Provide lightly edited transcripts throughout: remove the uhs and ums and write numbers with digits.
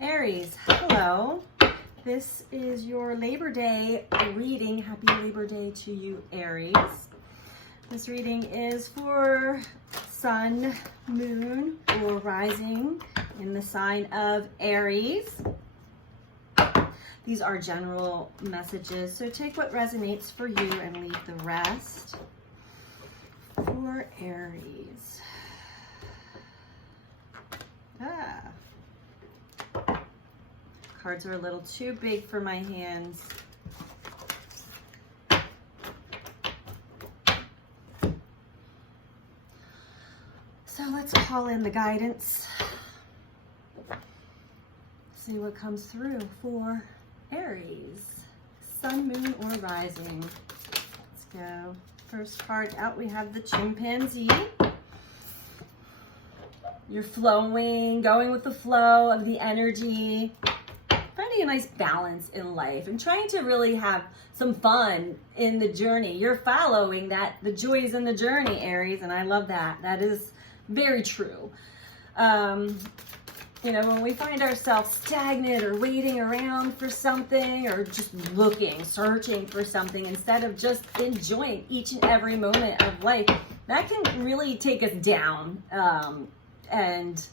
Aries, hello. This is your Labor Day reading. Happy Labor Day to you, Aries. This reading is for Sun, Moon, or Rising in the sign of Aries. These are general messages, so take what resonates for you and leave the rest. For Aries. Cards are a little too big for my hands. So let's call in the guidance. See what comes through for Aries. Sun, Moon, or Rising. Let's go. First card out, we have the Chimpanzee. You're flowing, going with the flow of the energy. Finding a nice balance in life and trying to really have some fun in the journey. You're following the joys in the journey, Aries, and I love that. That is very true. You know, when we find ourselves stagnant or waiting around for something or just looking, searching for something instead of just enjoying each and every moment of life, that can really take us down. And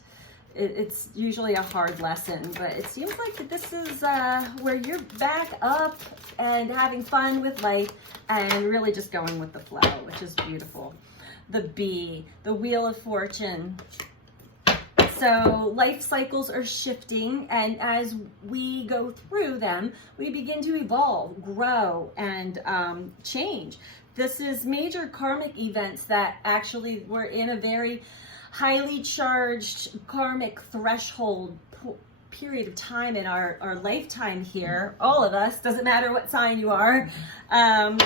it's usually a hard lesson, but it seems like that this is where you're back up and having fun with life and really just going with the flow, which is beautiful. The Bee, the Wheel of Fortune. So life cycles are shifting, and as we go through them, we begin to evolve, grow, and change. This is major karmic events that actually we're in a very highly charged karmic threshold period of time in our lifetime here. All of us, doesn't matter what sign you are. But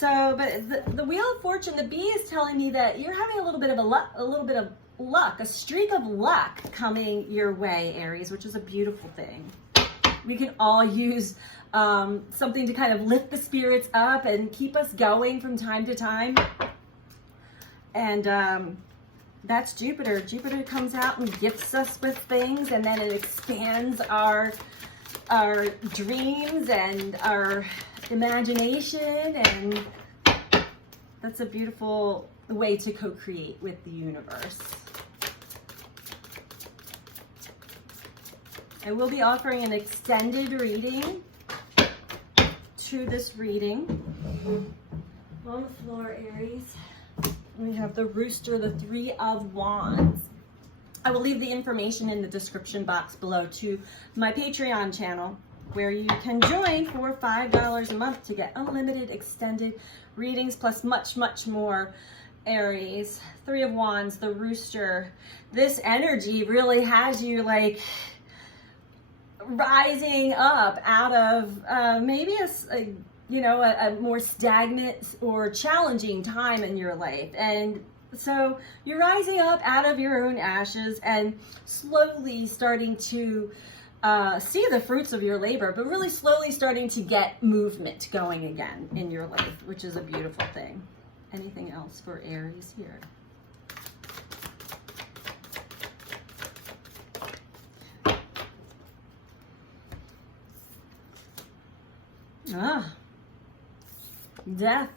the Wheel of Fortune, the Bee is telling me that you're having a little bit of luck, a streak of luck coming your way, Aries, which is a beautiful thing. We can all use something to kind of lift the spirits up and keep us going from time to time. And that's Jupiter. Jupiter comes out and gifts us with things, and then it expands our dreams and our imagination, and that's a beautiful way to co-create with the universe. I will be offering an extended reading to this reading. On the floor, Aries. We have the Rooster, the Three of Wands. I will leave the information in the description box below to my Patreon channel, where you can join for $5 a month to get unlimited extended readings, plus much, much more. Aries, Three of Wands, the Rooster. This energy really has you like rising up out of maybe a more stagnant or challenging time in your life. And so you're rising up out of your own ashes and slowly starting to see the fruits of your labor, but really slowly starting to get movement going again in your life, which is a beautiful thing. Anything else for Aries here? Death.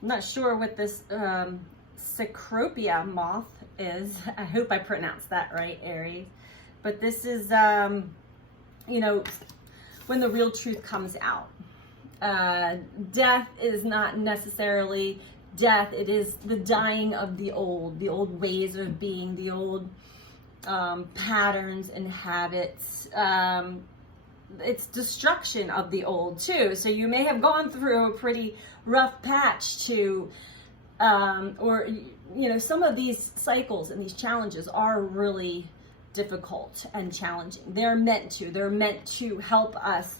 I'm not sure what this Cecropia moth is. I hope I pronounced that right, Aries. But this is, when the real truth comes out. Death is not necessarily death. It is the dying of the old ways of being, the old patterns and habits. It's destruction of the old too. So you may have gone through a pretty rough patch to, some of these cycles and these challenges are really difficult and challenging. They're meant to help us.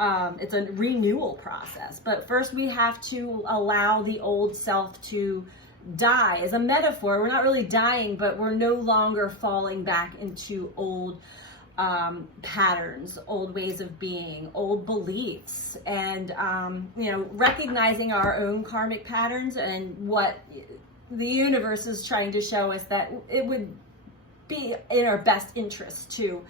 It's a renewal process, but first we have to allow the old self to die. As a metaphor, we're not really dying, but we're no longer falling back into old patterns, old ways of being, old beliefs, and recognizing our own karmic patterns and what the universe is trying to show us, that it would be in our best interest to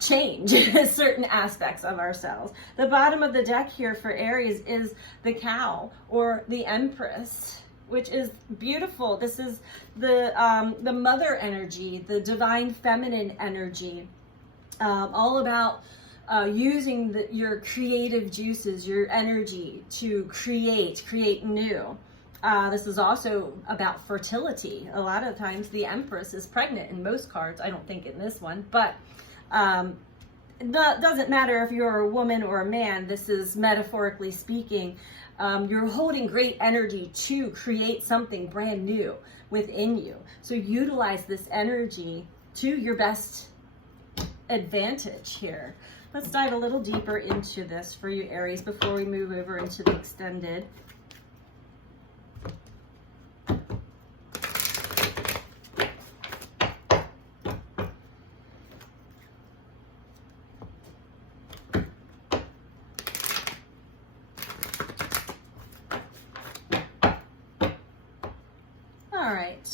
change certain aspects of ourselves. The bottom of the deck here for Aries is the cow or the Empress, which is beautiful. This is the mother energy, the divine feminine energy, all about using your creative juices, your energy to create new. This is also about fertility. A lot of times the Empress is pregnant in most cards. I don't think in this one, but it doesn't matter if you're a woman or a man. This is metaphorically speaking. You're holding great energy to create something brand new within you. So utilize this energy to your best advantage here. Let's dive a little deeper into this for you, Aries, before we move over into the extended. All right,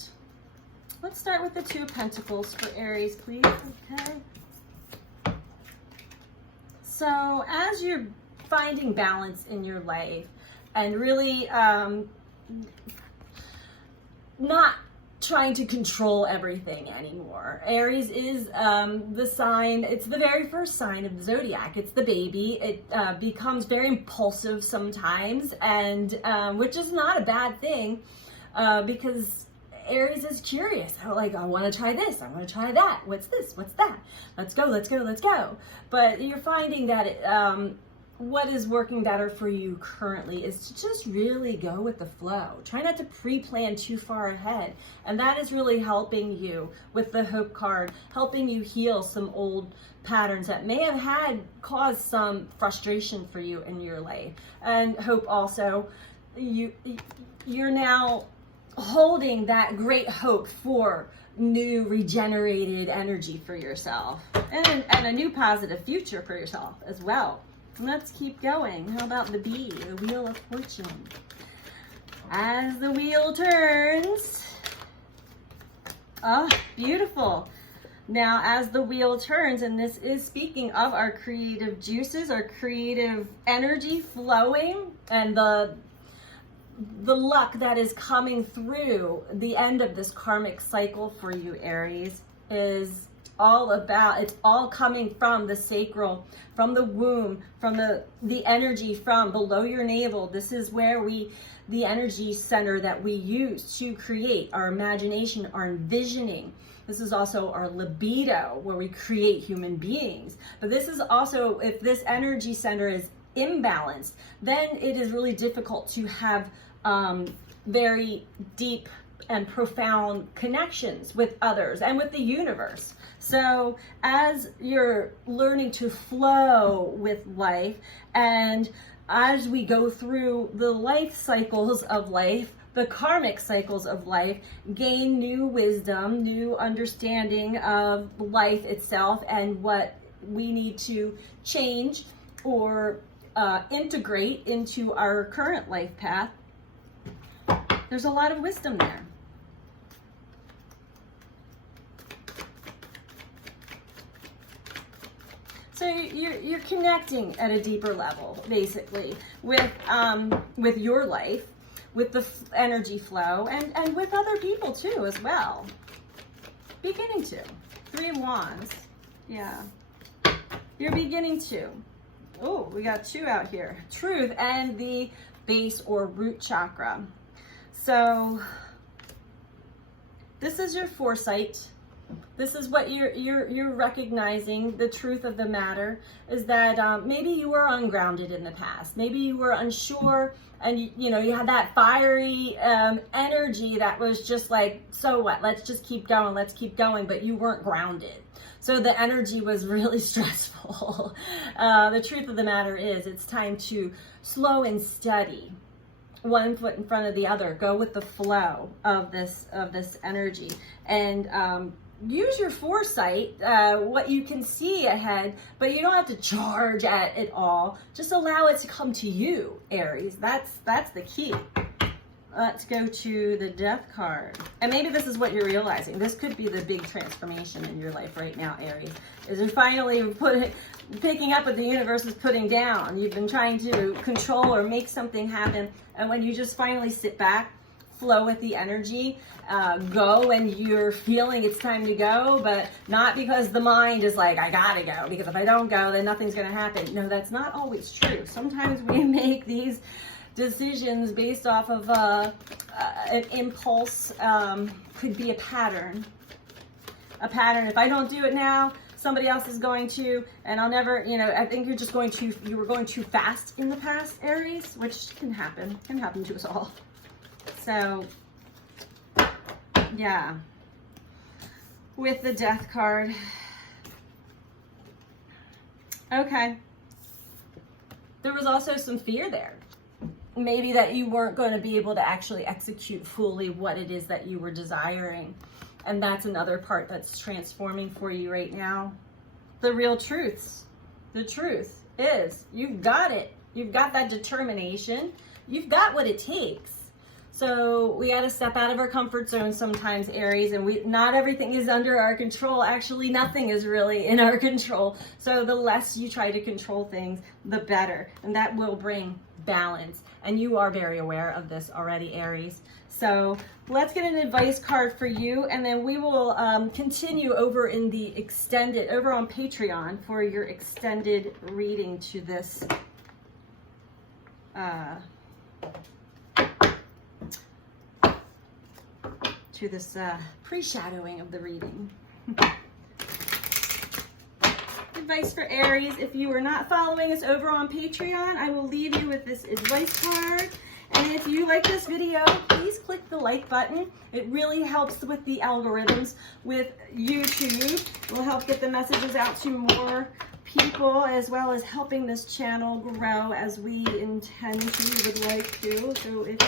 let's start with the Two of Pentacles for Aries, please. Okay. So as you're finding balance in your life and really not trying to control everything anymore, Aries is the sign, it's the very first sign of the zodiac. It's the baby. It becomes very impulsive sometimes, and which is not a bad thing. Because Aries is curious. Like, I want to try this. I want to try that. What's this? What's that? Let's go, let's go, let's go. But you're finding that what is working better for you currently is to just really go with the flow. Try not to pre-plan too far ahead. And that is really helping you with the Hope card, helping you heal some old patterns that may have caused some frustration for you in your life. And Hope also, you're now holding that great hope for new regenerated energy for yourself and a new positive future for yourself as well. Let's keep going. How about the bee, the Wheel of Fortune? As the wheel turns, oh, beautiful. Now, as the wheel turns, and this is speaking of our creative juices, our creative energy flowing, and the luck that is coming through the end of this karmic cycle for you, Aries, is all about, it's all coming from the sacral, from the womb, from the energy from below your navel. This is where the energy center that we use to create our imagination, our envisioning. This is also our libido, where we create human beings. But this is also, if this energy center is imbalanced, then it is really difficult to have very deep and profound connections with others and with the universe. So as you're learning to flow with life, and as we go through the life cycles of life, the karmic cycles of life, gain new wisdom, new understanding of life itself and what we need to change or integrate into our current life path, there's a lot of wisdom there. So you're connecting at a deeper level, basically, with your life, with the energy flow, and with other people too as well. Beginning to. 3 of Wands. Yeah. You're beginning to. Oh, we got 2 out here. Truth and the base or root chakra. So this is your foresight. This is what you're recognizing. The truth of the matter is that maybe you were ungrounded in the past. Maybe you were unsure, and you had that fiery energy that was just like, so what? Let's just keep going. Let's keep going. But you weren't grounded. So the energy was really stressful. The truth of the matter is, it's time to slow and steady. One foot in front of the other. Go with the flow of this energy, and use your foresight, what you can see ahead, but you don't have to charge at it all. Just allow it to come to you, Aries. That's the key. Let's go to the Death card. And maybe this is what you're realizing. This could be the big transformation in your life right now, Aries. Is you're finally picking up what the universe is putting down. You've been trying to control or make something happen. And when you just finally sit back, flow with the energy, go when you're feeling it's time to go, but not because the mind is like, I gotta go, because if I don't go, then nothing's gonna happen. No, that's not always true. Sometimes we make these decisions based off of an impulse, could be a pattern. A pattern. If I don't do it now, somebody else is going to, and I'll never, I think you were going too fast in the past, Aries, which can happen to us all. So, yeah, with the Death card. Okay. There was also some fear there. Maybe that you weren't going to be able to actually execute fully what it is that you were desiring. And that's another part that's transforming for you right now. The real truths. The truth is you've got it. You've got that determination. You've got what it takes. So we got to step out of our comfort zone sometimes, Aries, and not everything is under our control. Actually, nothing is really in our control. So the less you try to control things, the better. And that will bring balance. And you are very aware of this already, Aries. So let's get an advice card for you, and then we will continue over in the extended, over on Patreon for your extended reading to this pre-shadowing of the reading. Advice for Aries. If you are not following us over on Patreon, I will leave you with this advice card. And if you like this video, please click the like button. It really helps with the algorithms with YouTube. It will help get the messages out to more people, as well as helping this channel grow as we intend to, would like to. So if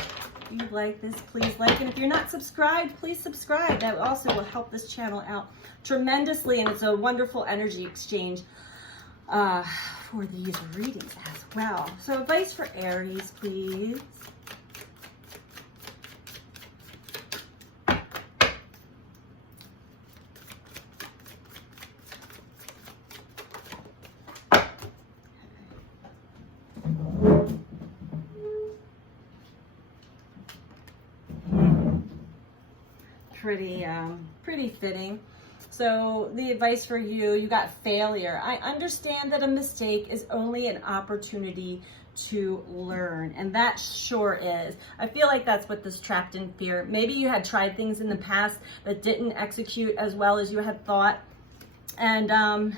you like this, please like. And if you're not subscribed, please subscribe. That also will help this channel out tremendously, and it's a wonderful energy exchange for these readings as well. So advice for Aries, please. Pretty fitting. So the advice for you, you got failure. I understand that a mistake is only an opportunity to learn, and that sure is. I feel like that's what this trapped in fear. Maybe you had tried things in the past that didn't execute as well as you had thought, and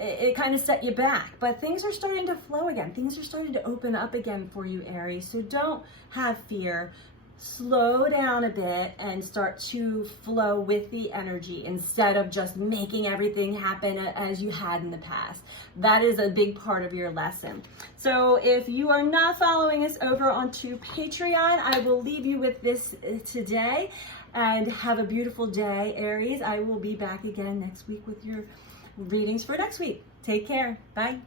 it kind of set you back, but things are starting to flow again. Things are starting to open up again for you, Aries. So don't have fear. Slow down a bit and start to flow with the energy instead of just making everything happen as you had in the past. That is a big part of your lesson. So if you are not following us over onto Patreon, I will leave you with this today, and have a beautiful day, Aries. I will be back again next week with your readings for next week. Take care. Bye.